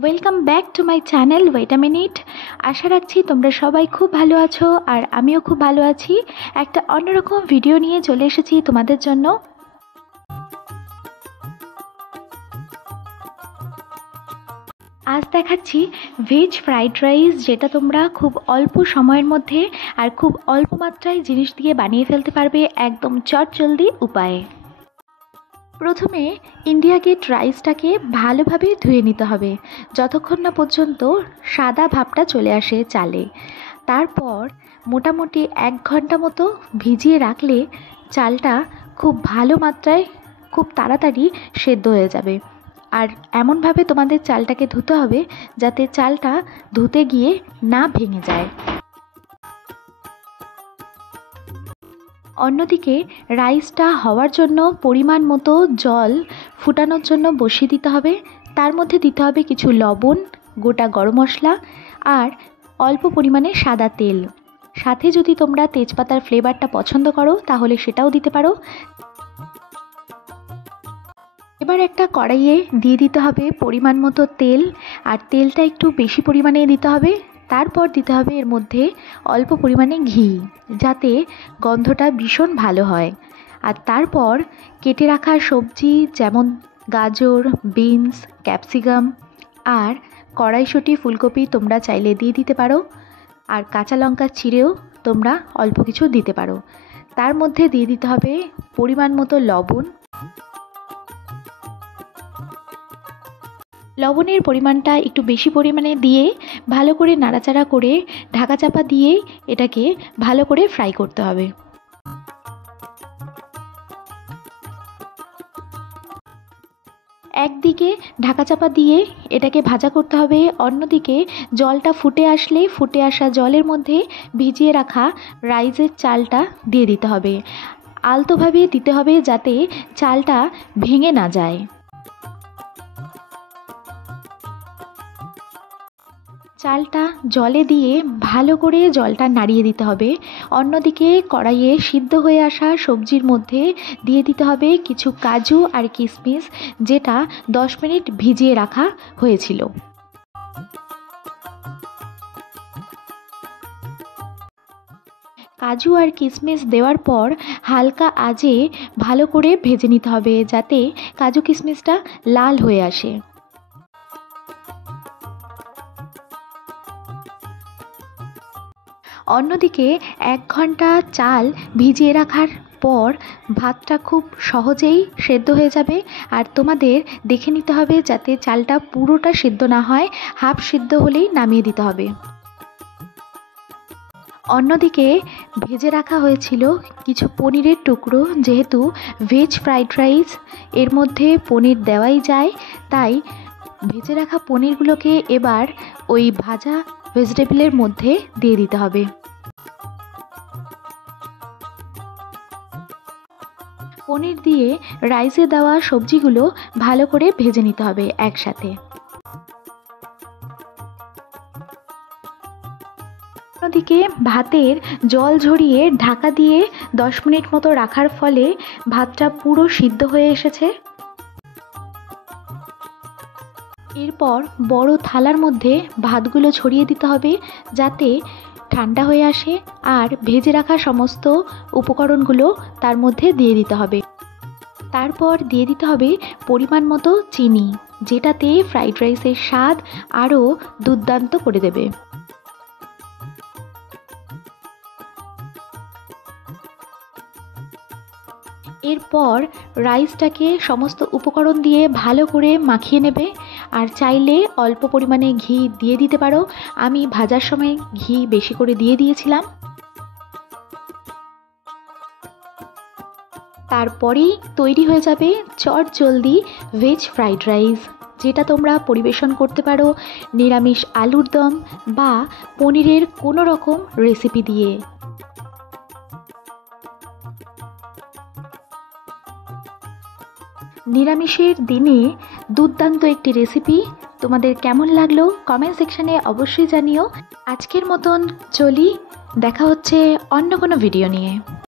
Welcome back to my channel wait a minute. আশা রাখছি তোমরা সবাই খুব ভালো আছো আর আমিও খুব ভালো আছি। একটা অন্যরকম ভিডিও নিয়ে চলে এসেছি তোমাদের জন্য। আজ দেখাচ্ছি ভেজ ফ্রাইড রাইস, যেটা তোমরা খুব অল্প সময়ের মধ্যে আর খুব অল্প মাত্রায় জিনিস দিয়ে বানিয়ে ফেলতে পারবে একদম চটজলদি উপায়ে। প্রথমে ইন্ডিয়া গেট রাইসটাকে ভালোভাবে ধুয়ে নিতে হবে যতক্ষণ না পর্যন্ত সাদা ভাবটা চলে আসে চালে। তারপর মোটামুটি 1 ঘন্টা মতো ভিজিয়ে রাখলে চালটা খুব ভালো মাত্রায় খুব তাড়াতাড়ি সেদ্ধ হয়ে যাবে। আর এমনভাবে তোমাদের চালটাকে ধুতে হবে যাতে চালটা ধুতে গিয়ে না ভেঙে যায়। অন্যদিকে রাইসটা হওয়ার জন্য পরিমাণ মতো জল ফুটানোর জন্য বসিয়ে দিতে হবে। তার মধ্যে দিতে হবে কিছু লবণ, গোটা গরম মশলা আর অল্প পরিমাণে সাদা তেল। সাথে যদি তোমরা তেজপাতার ফ্লেভারটা পছন্দ করো তাহলে সেটাও দিতে পারো। এবার একটা কড়াইয়ে দিয়ে দিতে হবে পরিমাণ মতো তেল, আর তেলটা একটু বেশি পরিমাণে দিতে হবে। তারপর দিতে হবে এর মধ্যে অল্প পরিমাণে ঘি, যাতে গন্ধটা ভীষণ ভালো হয়। আর তারপর কেটে রাখা সবজি যেমন গাজর, বিনস, ক্যাপসিকাম আর কড়াইশুঁটি, ফুলকপি তোমরা চাইলে দিয়ে দিতে পারো। আর কাঁচা লঙ্কা চিড়েও তোমরা অল্প কিছু দিতে পারো। তার মধ্যে দিয়ে দিতে হবে পরিমাণ মতো লবণ। লবণের পরিমাণটা একটু বেশি পরিমাণে দিয়ে ভালো করে নাড়াচাড়া করে ঢাকা চাপা দিয়ে এটাকে ভালো করে ফ্রাই করতে হবে। একদিকে ঢাকা চাপা দিয়ে এটাকে ভাজা করতে হবে, অন্যদিকে জলটা ফুটে আসলে ফুটে আসা জলের মধ্যে ভিজিয়ে রাখা রাইসের চালটা দিয়ে দিতে হবে। আলতোভাবে দিতে হবে যাতে চালটা ভেঙে না যায়। চালটা জলে দিয়ে ভালো করে জলটা নাড়িয়ে দিতে হবে। অন্যদিকে কড়াইয়ে সিদ্ধ হয়ে আসা সবজির মধ্যে দিয়ে দিতে হবে কিছু কাজু আর কিশমিশ, যেটা 10 মিনিট ভিজিয়ে রাখা হয়েছিল। কাজু আর কিশমিশ দেওয়ার পর হালকা আঁচে ভালো করে ভেজে নিতে হবে যাতে কাজু কিশমিশটা লাল হয়ে আসে। অন্যদিকে 1 ঘন্টা চাল ভিজিয়ে রাখার পর ভাতটা খুব সহজেই সেদ্ধ হয়ে যাবে। আর তোমাদের দেখে নিতে হবে যাতে চালটা পুরোটা সিদ্ধ না হয়, হাফ সিদ্ধ হলেই নামিয়ে দিতে হবে। অন্যদিকে ভেজে রাখা হয়েছিল কিছু পনিরের টুকরো, যেহেতু ভেজ ফ্রাইড রাইস এর মধ্যে পনির দেওয়াই যায়, তাই ভেজে রাখা পনিরগুলোকে এবার ওই ভাজা ভেজিটেবলের মধ্যে দিয়ে দিতে হবে। পনির দিয়ে রাইসে দেওয়া সবজিগুলো ভালো করে ভেজে নিতে হবে একসাথে। অন্যদিকে ভাতের জল ঝরিয়ে ঢাকা দিয়ে 10 মিনিট মতো রাখার ফলে ভাতটা পুরো সিদ্ধ হয়ে এসেছে। এরপর বড় থালার মধ্যে ভাতগুলো ছড়িয়ে দিতে হবে যাতে ঠান্ডা হয়ে আসে, আর ভেজে রাখা সমস্ত উপকরণগুলো তার মধ্যে দিয়ে দিতে হবে। তারপর দিয়ে দিতে হবে পরিমাণ মতো চিনি, যেটাতে ফ্রাইড রাইসের স্বাদ আরও দুর্দান্ত করে দেবে। এরপর রাইসটাকে সমস্ত উপকরণ দিয়ে ভালো করে মাখিয়ে নেবে। আর চাইলে অল্প পরিমাণে ঘি দিয়ে দিতে পারো। আমি ভাজার সময় ঘি বেশি করে দিয়ে দিয়েছিলাম। তারপরেই তৈরি হয়ে যাবে চটজলদি ভেজ ফ্রাইড রাইস, যেটা তোমরা পরিবেশন করতে পারো নিরামিষ আলুর দম বা পনিরের কোনো রকম রেসিপি দিয়ে। নিরামিষের দিনে দুর্দান্ত একটি রেসিপি। তোমাদের কেমন লাগলো কমেন্ট সেকশনে অবশ্যই জানিও। আজকের মতন চলি, দেখা হচ্ছে অন্য কোনো ভিডিও নিয়ে।